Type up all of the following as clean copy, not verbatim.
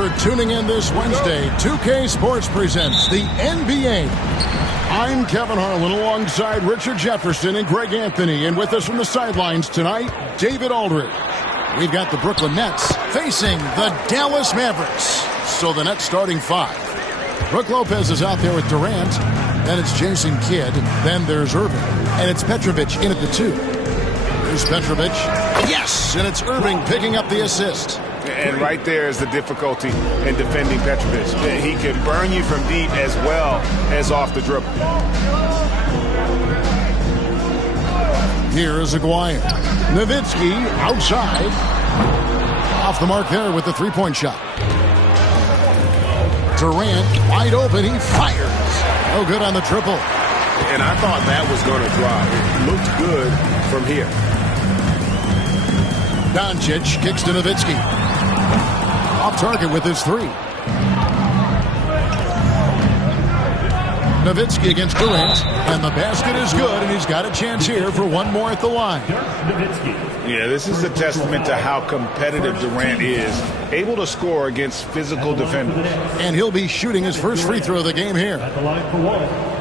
for tuning in this Wednesday. 2K Sports presents the NBA. I'm Kevin Harlan alongside Richard Jefferson and Greg Anthony. And with us from the sidelines tonight, David Aldridge. We've got the Brooklyn Nets facing the Dallas Mavericks. So the Nets starting five. Brook Lopez is out there with Durant. Then it's Jason Kidd. Then there's Erving. And it's Petrovic in at the two. There's Petrovic. Yes! And it's Erving picking up the assist. And right there is the difficulty in defending Petrovic. He can burn you from deep as well as off the dribble. Here is Aguirre. Nowitzki outside. Off the mark there with the three-point shot. Durant wide open. He fires. No good on the triple. And I thought that was going to drop. It looked good from here. Doncic kicks to Nowitzki. Off target with his three. Nowitzki against Durant. And the basket is good, and he's got a chance here for one more at the line. Yeah, this is a testament to how competitive Durant is. Able to score against physical defenders. And he'll be shooting his first free throw of the game here. At the line for one.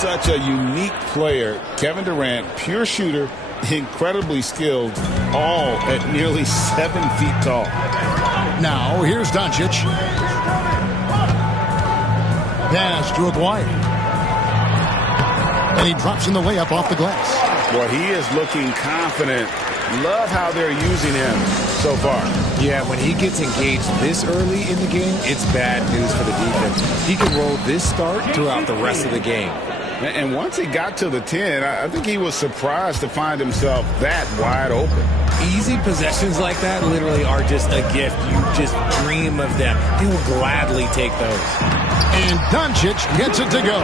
Such a unique player. Kevin Durant, pure shooter, incredibly skilled, all at nearly 7 feet tall. Now, here's Doncic. Pass to Aguirre. And he drops in the layup off the glass. Boy, he is looking confident. Love how they're using him so far. Yeah, when he gets engaged this early in the game, it's bad news for the defense. He can roll this start throughout the rest of the game. And once he got to the 10, I think he was surprised to find himself that wide open. Easy possessions like that literally are just a gift. You just dream of them. He will gladly take those. And Doncic gets it to go.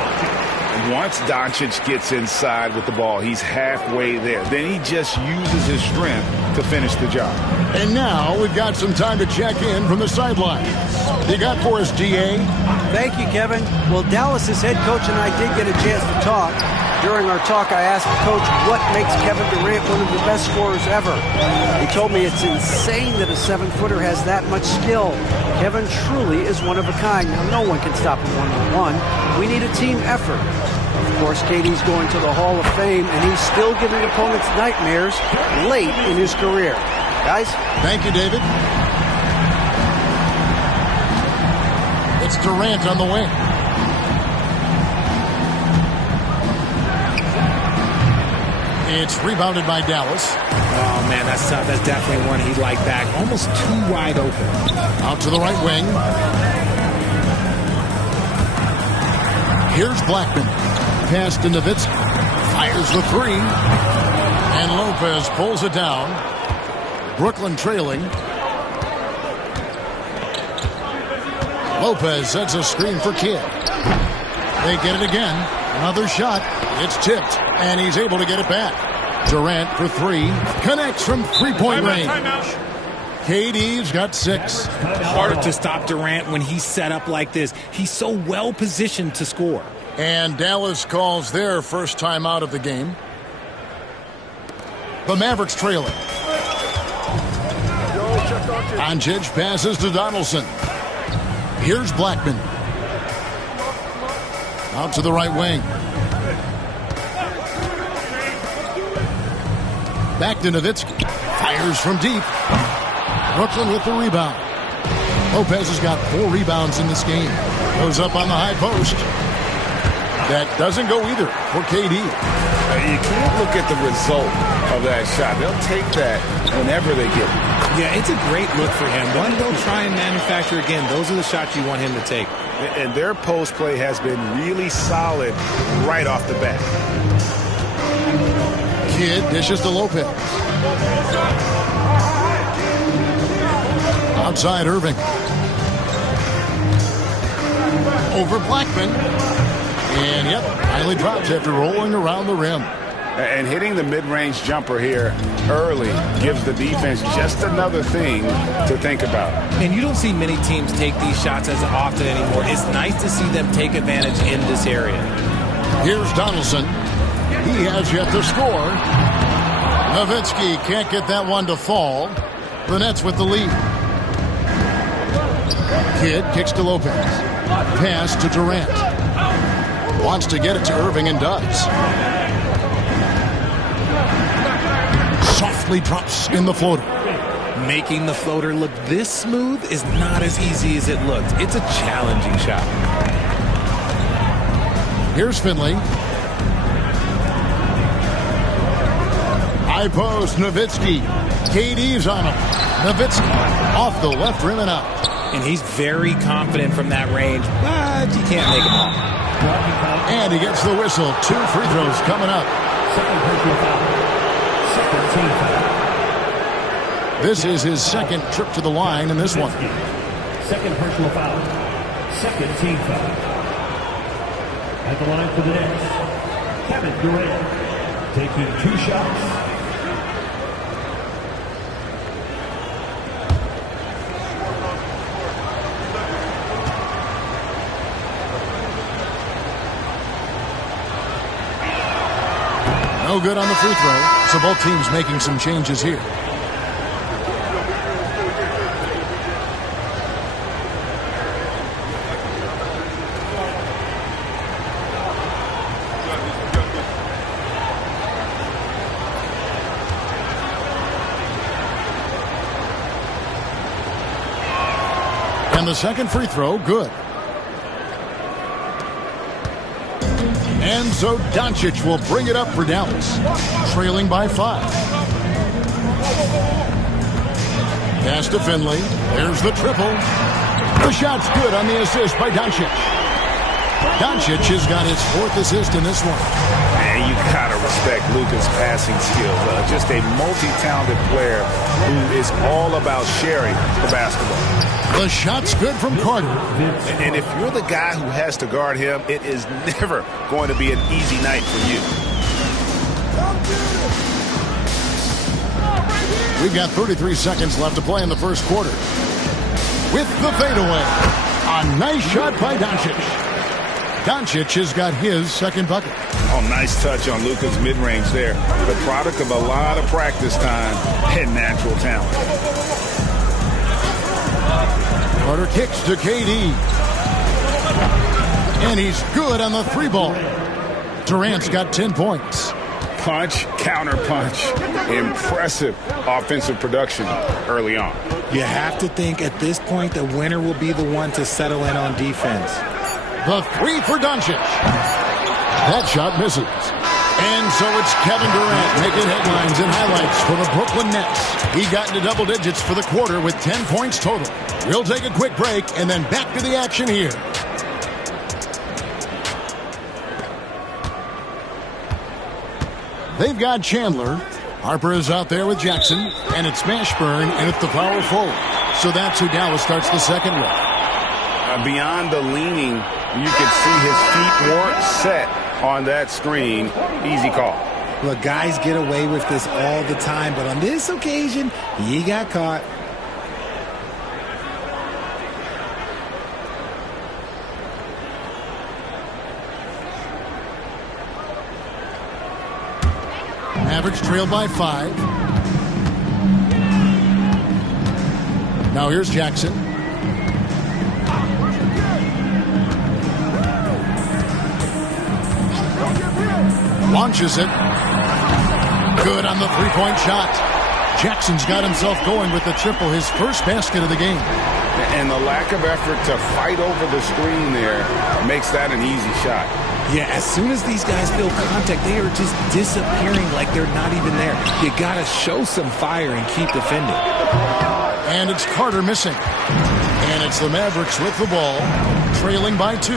Once Doncic gets inside with the ball, he's halfway there. Then he just uses his strength to finish the job. And now we've got some time to check in from the sideline. You got for us, DA? Thank you, Kevin. Well, Dallas's head coach and I did get a chance to talk. During our talk, I asked the coach what makes Kevin Durant one of the best scorers ever. He told me it's insane that a 7-footer has that much skill. Kevin truly is one of a kind. Now, no one can stop him one-on-one. We need a team effort. Of course, KD's going to the Hall of Fame, and he's still giving opponents nightmares late in his career. Guys? Thank you, David. It's Durant on the wing. It's rebounded by Dallas. Oh, man, that's tough. That's definitely one he'd like back. Almost too wide open. Out to the right wing. Here's Blackman. Pass to Nowitzki. Fires the three. And Lopez pulls it down. Brooklyn trailing. Lopez sets a screen for Kidd. They get it again. Another shot. It's tipped. And he's able to get it back. Durant for three. Connects from three-point range. KD's got 6. Harder to stop Durant when he's set up like this. He's so well positioned to score. And Dallas calls their first time out of the game. The Mavericks trailing. Doncic passes to Donaldson. Here's Blackman. Out to the right wing. Back to Nowitzki. Fires from deep. Brooklyn with the rebound. Lopez has got 4 rebounds in this game. Goes up on the high post. That doesn't go either for KD. You can't look at the result of that shot. They'll take that whenever they get it. Yeah, it's a great look for him. One they'll try and manufacture again. Those are the shots you want him to take. And their post play has been really solid right off the bat. Kidd dishes to Lopez. Outside Erving. over Blackman. And, yep, finally drops after rolling around the rim. And hitting the mid-range jumper here early gives the defense just another thing to think about. And you don't see many teams take these shots as often anymore. It's nice to see them take advantage in this area. Here's Donaldson. He has yet to score. Nowitzki can't get that one to fall. The Nets with the lead. Kidd kicks to Lopez. Pass to Durant. Wants to get it to Erving and does. Softly drops in the floater. Making the floater look this smooth is not as easy as it looks. It's a challenging shot. Here's Finley. High post, Nowitzki. KD's on him. Nowitzki off the left rim and out. And he's very confident from that range, but he can't make them all. And he gets the whistle. 2 free throws coming up. This is his second trip to the line in this one. Second personal foul. Second team foul. At the line for the Nets, Kevin Durant taking 2 shots. No good on the free throw, so both teams making some changes here. And the second free throw, good. And so Doncic will bring it up for Dallas, trailing by 5. Pass to Finley. There's the triple. The shot's good on the assist by Doncic. Doncic has got his 4th assist in this one. Man, you gotta respect Luka's passing skills. Just a multi-talented player who is all about sharing the basketball. The shot's good from Carter. And if you're the guy who has to guard him, it is never going to be an easy night for you. We've got 33 seconds left to play in the first quarter. With the fadeaway. A nice shot by Doncic. Doncic has got his second bucket. Oh, nice touch on Luka's mid-range there. The product of a lot of practice time and natural talent. Carter kicks to KD. And he's good on the 3-ball. Durant's got 10 points. Punch, counter punch. Impressive offensive production early on. You have to think at this point the winner will be the one to settle in on defense. The 3 for Doncic. That shot misses. And so it's Kevin Durant making headlines and highlights for the Brooklyn Nets. He got into double digits for the quarter with 10 points total. We'll take a quick break and then back to the action here. They've got Chandler. Harper is out there with Jackson. And it's Mashburn and it's the power forward. So that's who Dallas starts the second with. Beyond the leaning, you can see his feet weren't set on that screen. Easy call. Look, guys get away with this all the time, but on this occasion, he got caught. Mavericks trail by 5. Now here's Jackson. Launches it. Good on the 3-point shot. Jackson's got himself going with the triple, his first basket of the game. And the lack of effort to fight over the screen there makes that an easy shot. Yeah, as soon as these guys feel contact, they are just disappearing like they're not even there. You got to show some fire and keep defending. And it's Carter missing. And it's the Mavericks with the ball, trailing by 2.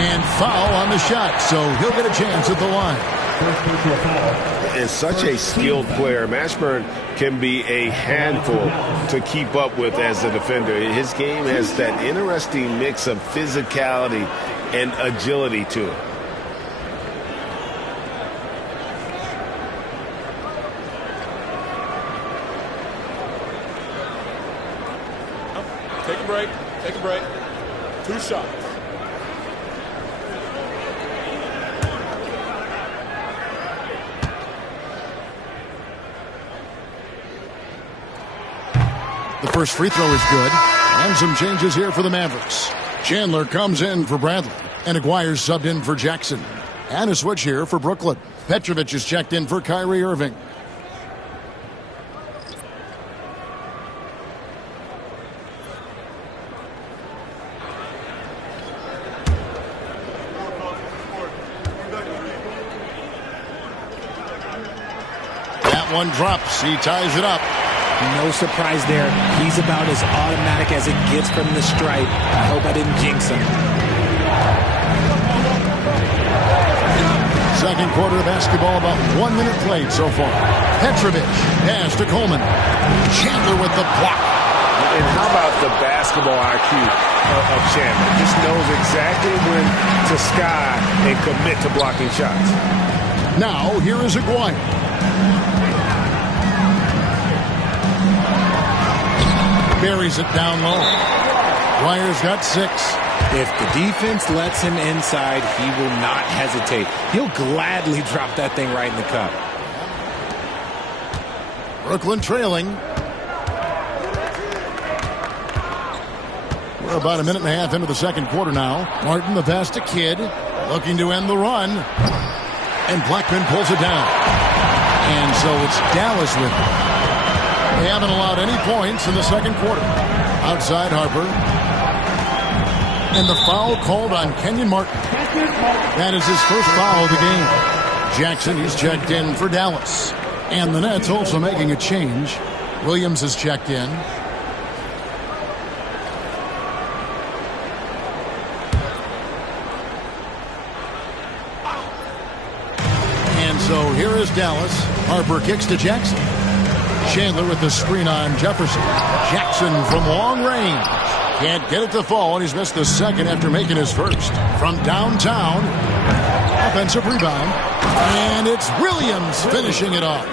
And foul on the shot, so he'll get a chance at the line. First personal foul. and such a skilled player. Mashburn can be a handful to keep up with as a defender. His game has that interesting mix of physicality and agility to it. Take a break. Take a break. 2 shots. The first free throw is good. And some changes here for the Mavericks. Chandler comes in for Bradley. And Aguirre's subbed in for Jackson. And a switch here for Brooklyn. Petrovic is checked in for Kyrie Irving. That one drops. He ties it up. No surprise there. He's about as automatic as it gets from the stripe. I hope I didn't jinx him. Second quarter of basketball, about 1 minute played so far. Petrovic pass to Coleman. Chandler with the block. And how about the basketball IQ of Chandler? Just knows exactly when to sky and commit to blocking shots. Now, here is Aguirre. Buries it down low. Aguirre's got 6. If the defense lets him inside, he will not hesitate. He'll gladly drop that thing right in the cup. Brooklyn trailing. We're about a minute and a half into the second quarter now. Martin, the pass to Kidd, looking to end the run. And Blackman pulls it down. And so it's Dallas with it. They haven't allowed any points in the second quarter. Outside Harper. And the foul called on Kenyon Martin. That is his first foul of the game. Jackson is checked in for Dallas. And the Nets also making a change. Williams is checked in. And so here is Dallas. Harper kicks to Jackson. Chandler with the screen on Jefferson. Jackson from long range. Can't get it to fall, and he's missed the second after making his first. From downtown, offensive rebound. And it's Williams finishing it off.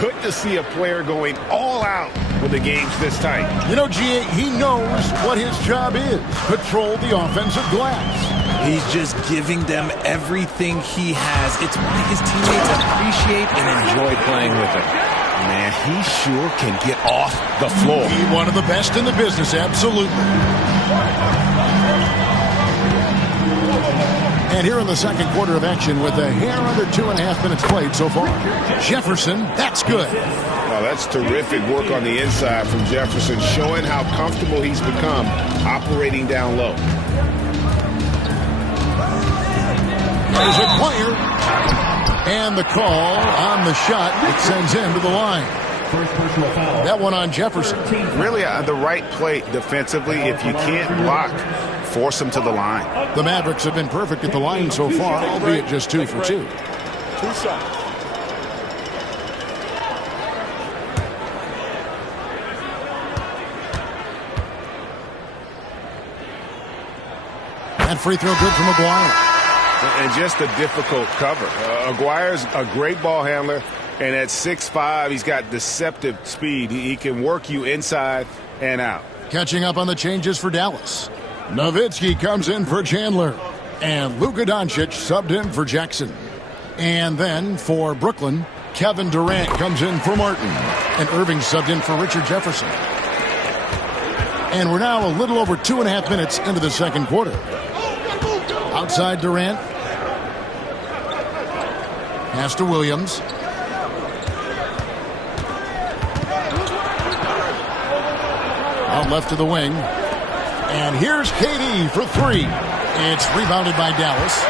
Good to see a player going all out when the game's this tight. You know, G.A., he knows what his job is. Control the offensive glass. He's just giving them everything he has. It's why his teammates appreciate and enjoy playing with him. Man, he sure can get off the floor. He's one of the best in the business, absolutely. And here in the second quarter of action with a hair under 2.5 minutes played so far. Jefferson, that's good. Oh, that's terrific work on the inside from Jefferson, showing how comfortable he's become operating down low. There's a player. And the call on the shot, it sends him to the line. First personal foul. That one on Jefferson. Really the right play defensively. If you can't block, force him to the line. The Mavericks have been perfect at the line so far, albeit just 2 for 2. 2 shots. That free throw good from Aguirre. And just a difficult cover. Aguirre's a great ball handler, and at 6'5", he's got deceptive speed. He can work you inside and out. Catching up on the changes for Dallas. Nowitzki comes in for Chandler. And Luka Doncic subbed in for Jackson. And then for Brooklyn, Kevin Durant comes in for Martin. And Erving subbed in for Richard Jefferson. And we're now a little over 2.5 minutes into the second quarter. Outside Durant. Pass to Williams. Out left to the wing. And here's KD for 3. It's rebounded by Dallas.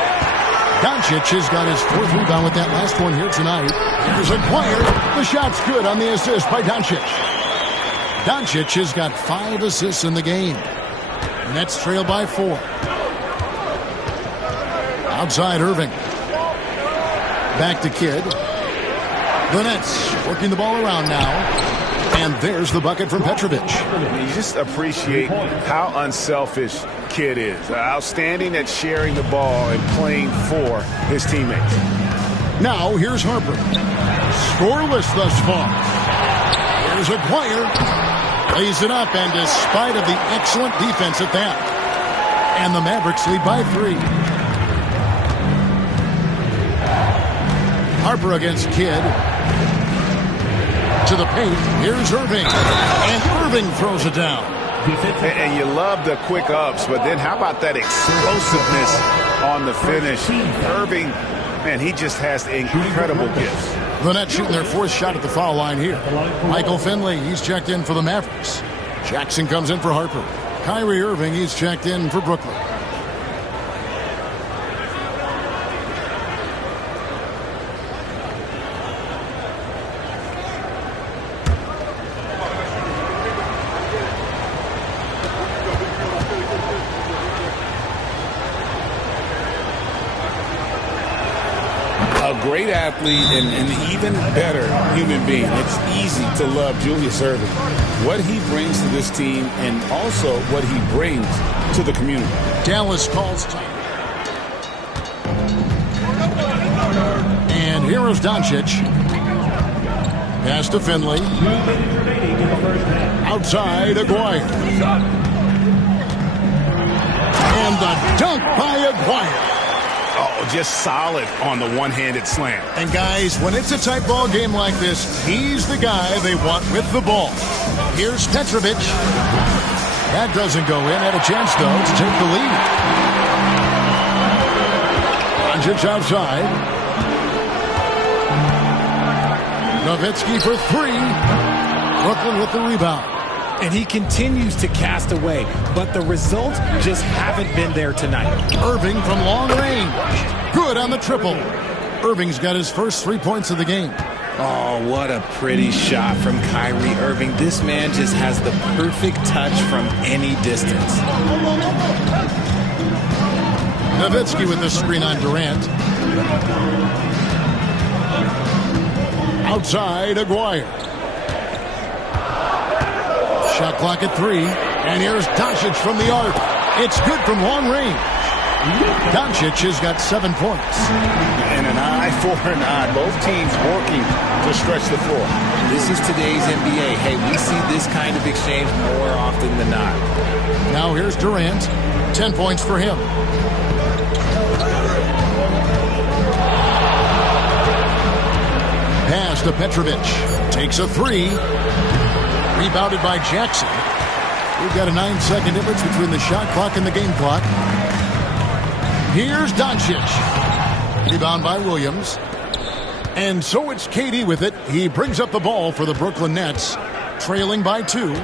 Doncic has got his 4th rebound with that last one here tonight. Here's Aguirre. The shot's good on the assist by Doncic. Doncic has got 5 assists in the game. Nets trail by 4. Outside Erving. Back to Kidd. The Nets working the ball around now. And there's the bucket from Petrovic. You just appreciate how unselfish Kid is. Outstanding at sharing the ball and playing for his teammates. Now here's Harper. Scoreless thus far. Here's Aguirre. Lays it up, and despite of the excellent defense at that, and the Mavericks lead by 3. Harper against Kidd. To the paint. Here's Erving. And Erving throws it down. And you love the quick ups, but then how about that explosiveness on the finish? Erving, man, he just has incredible gifts. The Nets shooting their 4th shot at the foul line here. Michael Finley, he's checked in for the Mavericks. Jackson comes in for Harper. Kyrie Irving, he's checked in for Brooklyn. Great athlete and an even better human being. It's easy to love Julius Erving. What he brings to this team and also what he brings to the community. Dallas calls time. And here is Doncic. Pass to Finley. Outside, Aguirre. And the dunk by Aguirre. Oh, just solid on the one-handed slam. And guys, when it's a tight ball game like this, he's the guy they want with the ball. Here's Petrovic. That doesn't go in. Had a chance, though, to take the lead. Doncic outside. Nowitzki for 3. Brooklyn with the rebound. And he continues to cast away, but the results just haven't been there tonight. Erving from long range. Good on the triple. Irving's got his first 3 points of the game. Oh, what a pretty shot from Kyrie Irving. This man just has the perfect touch from any distance. Nowitzki with the screen on Durant. Outside, Aguirre. Shot clock at 3. And here's Doncic from the arc. It's good from long range. Doncic has got 7 points. And an eye for an eye. Both teams working to stretch the floor. This is today's NBA. Hey, we see this kind of exchange more often than not. Now here's Durant. 10 points for him. Pass to Petrovic. Takes a 3. Rebounded by Jackson. We've got a 9-second difference between the shot clock and the game clock. Here's Doncic. Rebound by Williams. And so it's KD with it. He brings up the ball for the Brooklyn Nets, trailing by 2.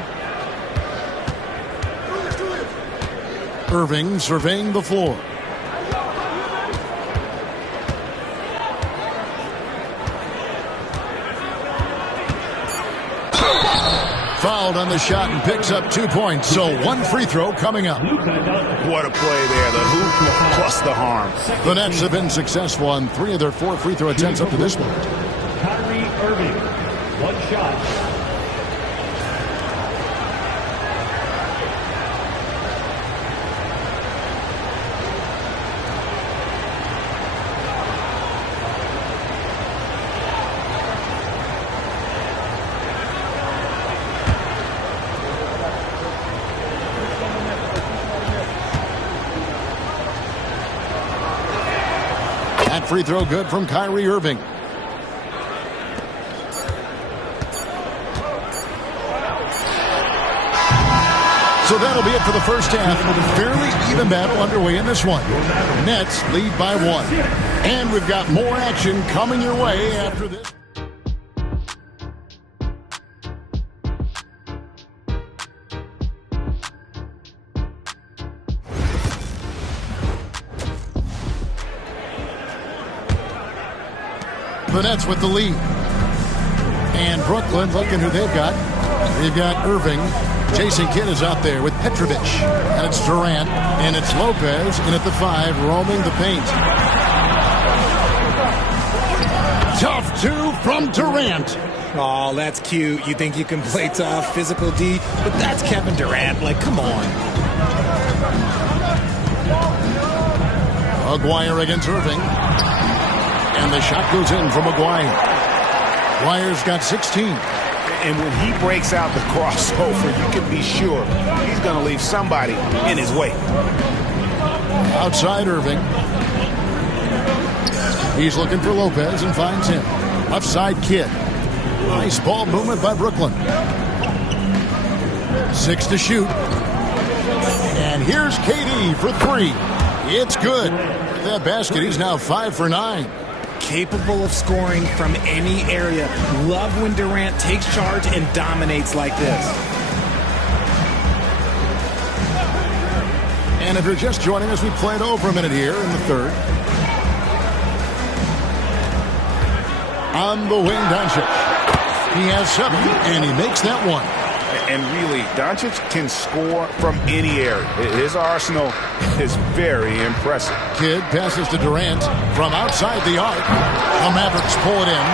Erving surveying the floor. Fouled on the shot and picks up 2 points. So 1 free throw coming up. What a play there. The hoop plus the harm. The Nets have been successful on 3 of their 4 free throw attempts up to this point. Kyrie Irving, 1 shot. Free throw good from Kyrie Irving. So that'll be it for the first half with a fairly even battle underway in this one. Nets lead by 1. And we've got more action coming your way after this. The Nets with the lead. And Brooklyn looking who they've got. They've got Erving. Jason Kidd is out there with Petrovic. And it's Durant. And it's Lopez in at the 5, roaming the paint. Tough two from Durant. Oh, that's cute. You think you can play tough, physical D, but that's Kevin Durant. Like, come on. Maguire against Erving. And the shot goes in from Maguire. Maguire's got 16. And when he breaks out the crossover, you can be sure he's going to leave somebody in his way. Outside Erving. He's looking for Lopez and finds him. Left side Kidd. Nice ball movement by Brooklyn. 6 to shoot. And here's KD for 3. It's good. That basket, he's now 5 for 9. Capable of scoring from any area. Love when Durant takes charge and dominates like this. And if you're just joining us, we played over a minute here in the third. On the wing, Doncic. He has 7, and he makes that one. And really, Doncic can score from any area. His arsenal is very impressive. Kidd passes to Durant from outside the arc. The Mavericks pull it in.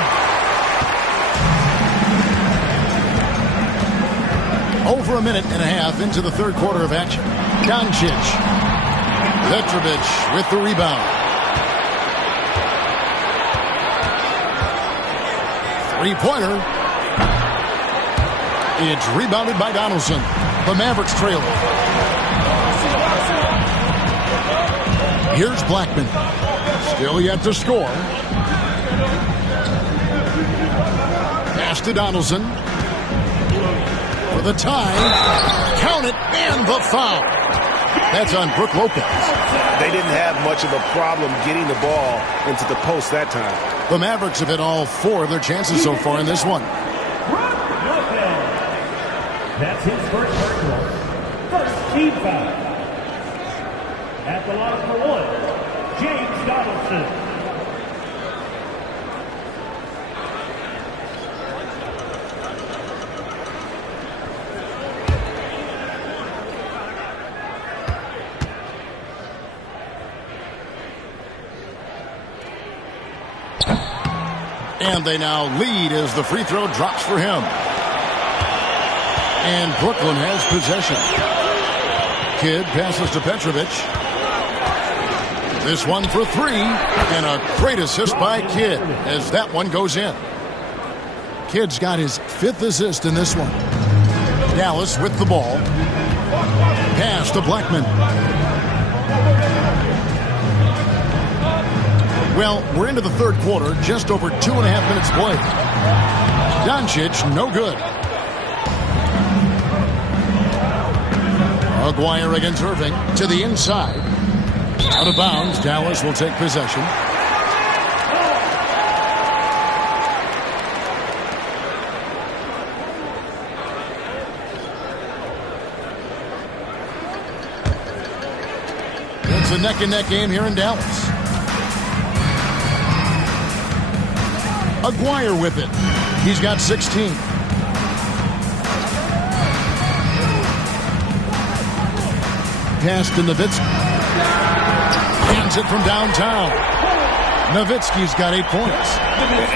Over a minute and a half into the third quarter of action. Doncic. Petrovic with the rebound. 3-pointer. It's rebounded by Donaldson. The Mavericks trail it. Here's Blackman. Still yet to score. Pass to Donaldson. For the tie. Count it, and the foul. That's on Brook Lopez. They didn't have much of a problem getting the ball into the post that time. The Mavericks have hit all 4 of their chances so far in this one. That's his first personal. First team foul. At the line for 1, James Donaldson. And they now lead as the free throw drops for him. And Brooklyn has possession. Kidd passes to Petrovic. This one for 3. And a great assist by Kidd as that one goes in. Kidd's got his 5th assist in this one. Dallas with the ball. Pass to Blackman. Well, we're into the third quarter, just over 2.5 minutes played. Doncic, no good. Maguire against Erving to the inside. Out of bounds, Dallas will take possession. It's a neck-and-neck game here in Dallas. Maguire with it. He's got 16. Pass to Nowitzki. Hands it from downtown. Nowitzki's got 8 points.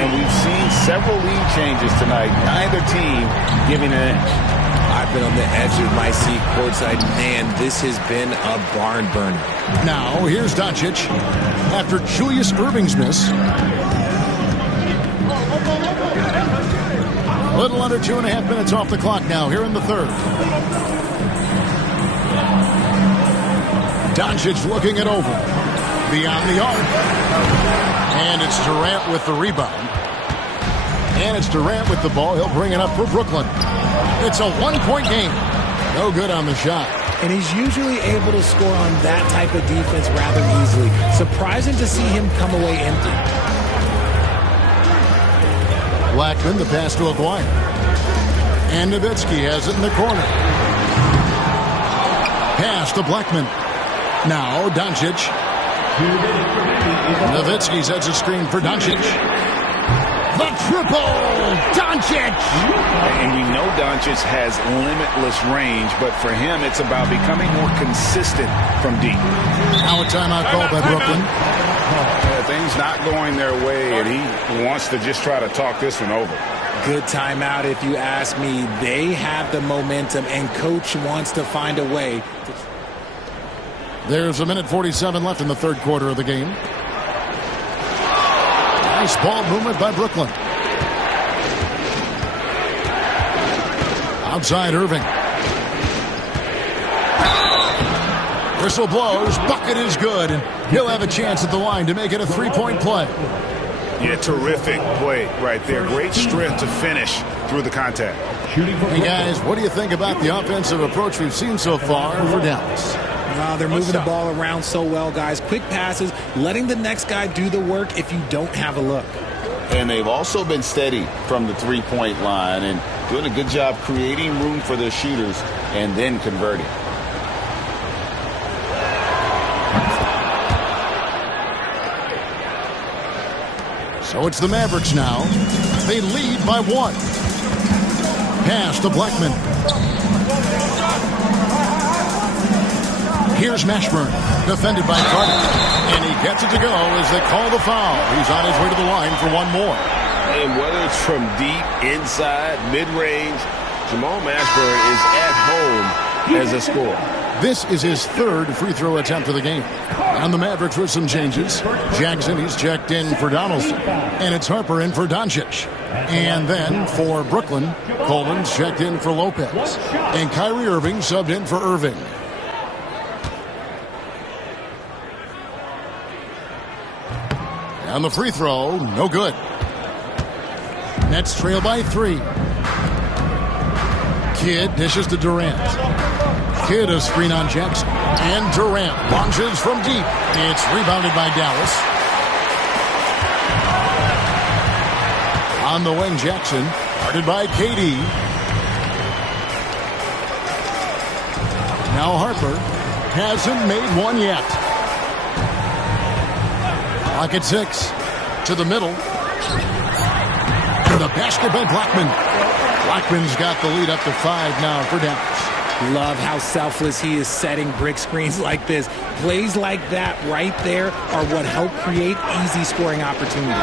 And we've seen several lead changes tonight. Neither team giving an edge. I've been on the edge of my seat courtside. Man, this has been a barn burner. Now, here's Doncic. After Julius Erving's miss. A little under 2.5 minutes off the clock now here in the third. Doncic looking it over. Beyond the arc. And it's Durant with the rebound. And it's Durant with the ball. He'll bring it up for Brooklyn. It's a 1-point game. No good on the shot. And he's usually able to score on that type of defense rather easily. Surprising to see him come away empty. Blackman, the pass to Maguire. And Nowitzki has it in the corner. Pass to Blackman. Now Doncic. Nowitzki sets a screen for Doncic. The triple! Doncic! And we know Doncic has limitless range, but for him, it's about becoming more consistent from deep. Now a timeout called by Brooklyn. I things not going their way, and he wants to just try to talk this one over. Good timeout, if you ask me. They have the momentum, and Coach wants to find a way. There's 1:47 left in the third quarter of the game. Nice ball movement by Brooklyn. Outside Erving. Whistle blows. Bucket is good, and he'll have a chance at the line to make it a three-point play. Yeah, terrific play right there. Great strength to finish through the contact. Hey, guys, what do you think about the offensive approach we've seen so far for Dallas? They're moving the ball around so well, guys. Quick passes, letting the next guy do the work if you don't have a look. And they've also been steady from the three-point line and doing a good job creating room for their shooters and then converting. So it's the Mavericks now. They lead by 1. Pass to Blackman. Here's Mashburn, defended by Carter. And he gets it to go as they call the foul. He's on his way to the line for one more. And whether it's from deep, inside, mid-range, Jamal Mashburn is at home as a scorer. This is his third free throw attempt of the game. And the Mavericks with some changes. Jackson, he's checked in for Donaldson. And it's Harper in for Doncic. And then for Brooklyn, Coleman's checked in for Lopez. And Kyrie Irving subbed in for Erving. And the free throw, no good. Nets trail by 3. Kidd dishes to Durant. Kidd a screen on Jackson. And Durant launches from deep. It's rebounded by Dallas. On the wing, Jackson. Guarded by KD. Now Harper hasn't made one yet. Clock at 6. To the middle. To the basket by Blackman. Blackman's got the lead up to 5 now for Dallas. Love how selfless he is setting brick screens like this. Plays like that right there are what help create easy scoring opportunities.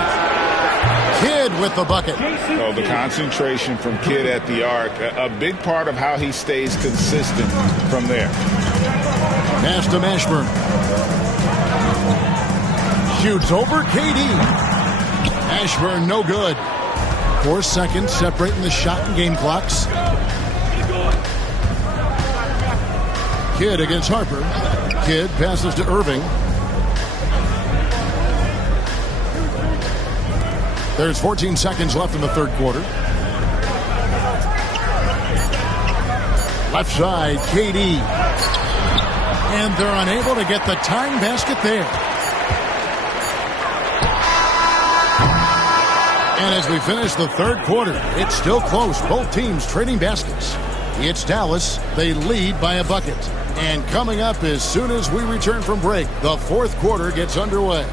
Kidd with the bucket. Oh, the concentration from Kidd at the arc, a big part of how he stays consistent from there. Pass to Mashburn. Shoots over KD. Mashburn no good. 4 seconds separating the shot and game clocks. Kidd against Harper. Kidd passes to Erving. There's 14 seconds left in the third quarter. Left side, KD. And they're unable to get the tying basket there. And as we finish the third quarter, it's still close. Both teams trading baskets. It's Dallas. They lead by a bucket. And coming up as soon as we return from break, the fourth quarter gets underway.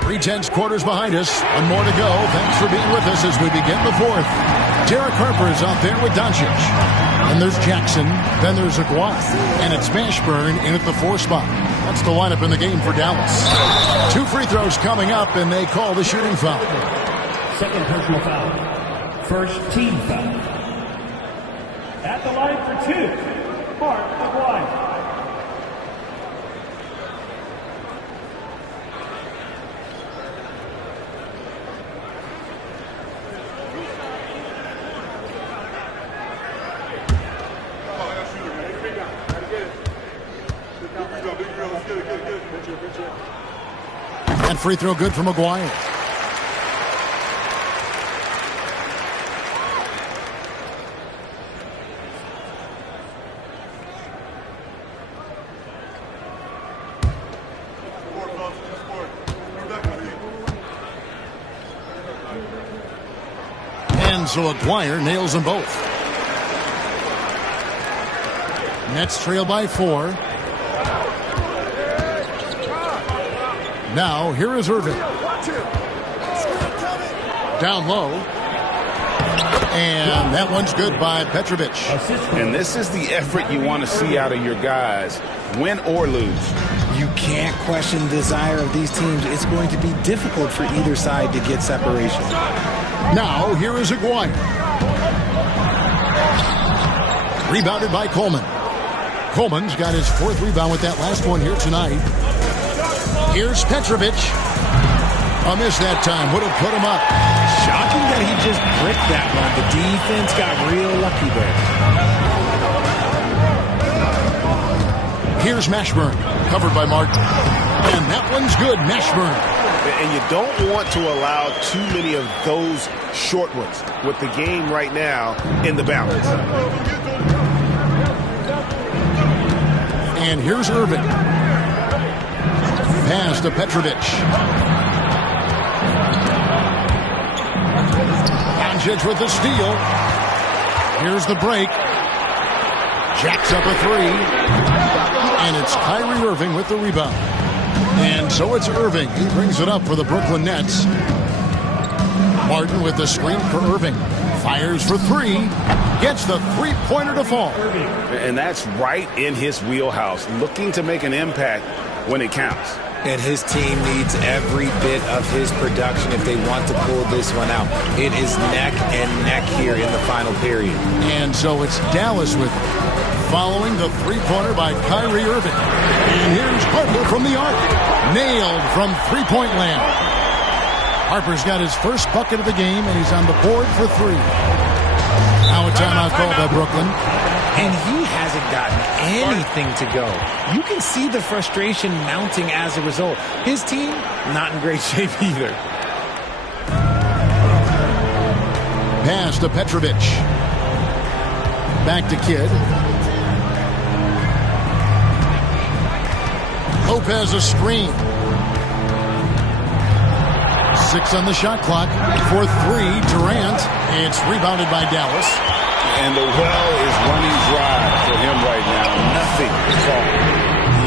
3 tenths quarters behind us. One more to go. Thanks for being with us as we begin the fourth. Derek Harper is out there with Doncic. Then there's Jackson. Then there's Aguirre. And it's Mashburn in at the 4 spot. That's the lineup in the game for Dallas. 2 free throws coming up, and they call the shooting foul. Second personal foul. First team foul. At the line for 2, Mark Aguirre. That free throw good from Aguirre. And so Aguirre nails them both. Nets trail by 4. Now, here is Erving. Down low. And that one's good by Petrovic. And this is the effort you want to see out of your guys, win or lose. You can't question the desire of these teams. It's going to be difficult for either side to get separation. Now, here is Aguirre. Rebounded by Coleman. Coleman's got his 4th rebound with that last one here tonight. Here's Petrovic. A miss that time. Would have put him up. Shocking that he just bricked that one. The defense got real lucky there. Here's Mashburn. Covered by Martin. And that one's good. Mashburn. And you don't want to allow too many of those short ones with the game right now in the balance. And here's Erving. Pass to Petrovic. Doncic with the steal. Here's the break. Jacks up a 3. And it's Kyrie Irving with the rebound. And so it's Irving. He brings it up for the Brooklyn Nets. Martin with the screen for Irving. Fires for 3. Gets the three-pointer to fall. And that's right in his wheelhouse. Looking to make an impact when it counts. And his team needs every bit of his production if they want to pull this one out. It is neck and neck here in the final period. And so it's Dallas with it. Following the three-pointer by Kyrie Irving. And here's Harper from the arc. Nailed from three-point land. Harper's got his first bucket of the game, and he's on the board for 3. Now a timeout called by Brooklyn. And he hasn't gotten anything to go. You can see the frustration mounting as a result. His team, not in great shape either. Pass to Petrovic. Back to Kidd. Lopez a screen. 6 on the shot clock. For 3, Durant. It's rebounded by Dallas. And the well is running dry for him right now. Nothing is falling.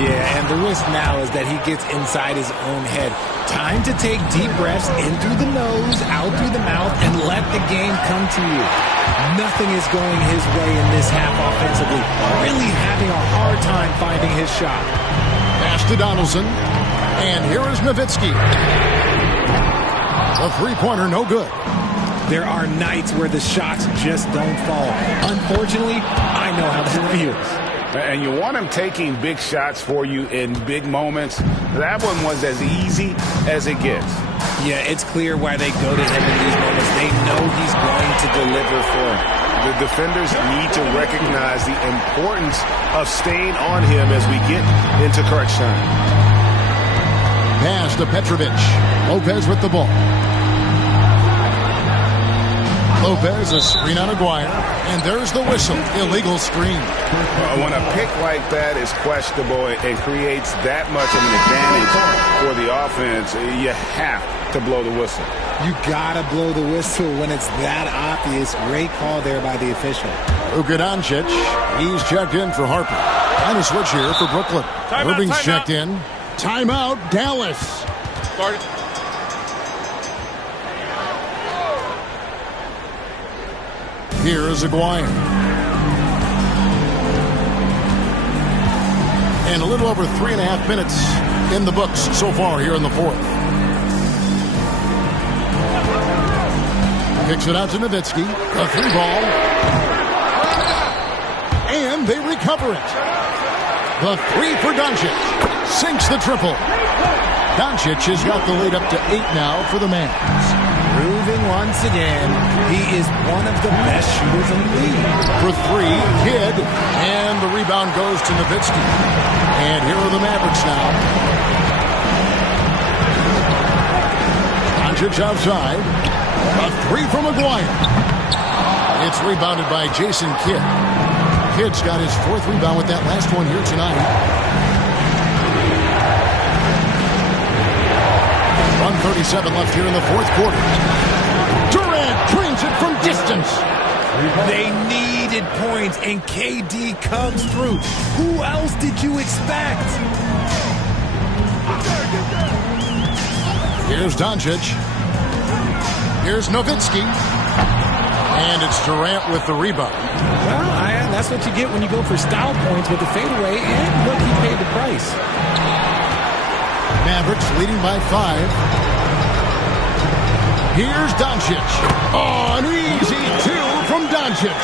Yeah, and the risk now is that he gets inside his own head. Time to take deep breaths in through the nose, out through the mouth, and let the game come to you. Nothing is going his way in this half offensively. Really having a hard time finding his shot. Pass to Donaldson. And here is Nowitzki. A three-pointer, no good. There are nights where the shots just don't fall. Unfortunately, I know how that feels. And you want him taking big shots for you in big moments. That one was as easy as it gets. Yeah, it's clear why they go to him in these moments. They know he's going to deliver for them. The defenders need to recognize the importance of staying on him as we get into crunch time. Pass to Petrovic. Lopez with the ball. Lopez, a screen on Aguirre, and there's the whistle. Illegal screen. When a pick like that is questionable and creates that much of an advantage for the offense, you have to blow the whistle. You gotta blow the whistle when it's that obvious. Great call there by the official. Luka Doncic, he's checked in for Harper. On a switch here for Brooklyn. Irving's checked in. Timeout, Dallas. Start it. Here is Aguirre. And a little over 3.5 minutes in the books so far here in the 4th. Kicks it out to Nowitzki. A 3-ball. And they recover it. The 3 for Doncic. Sinks the triple. Doncic has got the lead up to 8 now for the Mavs. Proving once again, he is one of the best shooters in the league. For 3, Kidd, and the rebound goes to Nowitzki. And here are the Mavericks now. Doncic outside. A 3 from Aguirre. It's rebounded by Jason Kidd. Kidd's got his 4th rebound with that last one here tonight. 1:37 left here in the 4th quarter. Durant drains it from distance. They needed points, and KD comes through. Who else did you expect? Here's Doncic. Here's Nowitzki. And it's Durant with the rebound. Well, that's what you get when you go for style points with the fadeaway, and look, he paid the price. Mavericks leading by 5. Here's Doncic. Oh, an easy 2 from Doncic.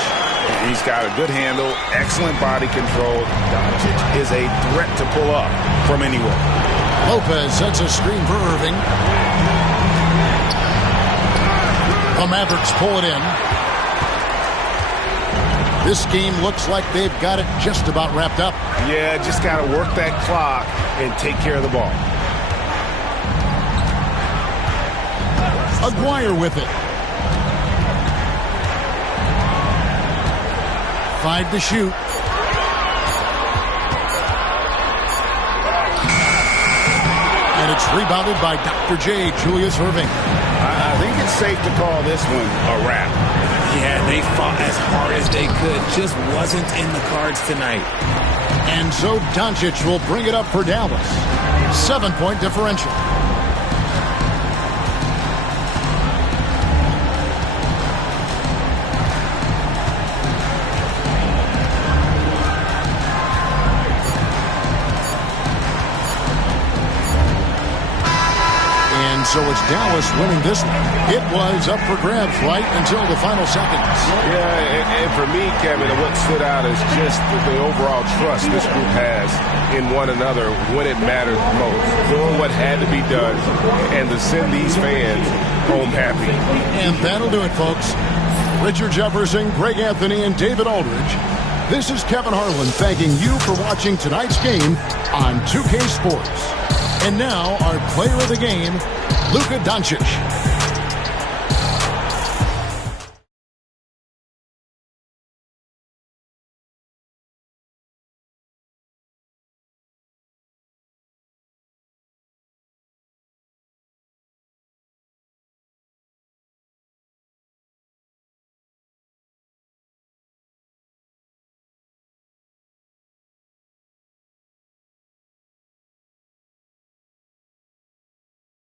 He's got a good handle, excellent body control. Doncic is a threat to pull up from anywhere. Lopez sets a screen for Erving. The Mavericks pull it in. This game looks like they've got it just about wrapped up. Yeah, just got to work that clock and take care of the ball. Aguirre with it. 5 to shoot. And it's rebounded by Dr. J, Julius Erving. I think it's safe to call this one a wrap. Yeah, they fought as hard as they could. Just wasn't in the cards tonight. And so Doncic will bring it up for Dallas. 7-point differential. So it's Dallas winning this one. It was up for grabs right until the final seconds. Yeah, and for me, Kevin, what stood out is just the overall trust this group has in one another when it mattered most. Doing what had to be done and to send these fans home happy. And that'll do it, folks. Richard Jefferson, Greg Anthony, and David Aldridge. This is Kevin Harlan thanking you for watching tonight's game on 2K Sports. And now, our player of the game, Luka Doncic.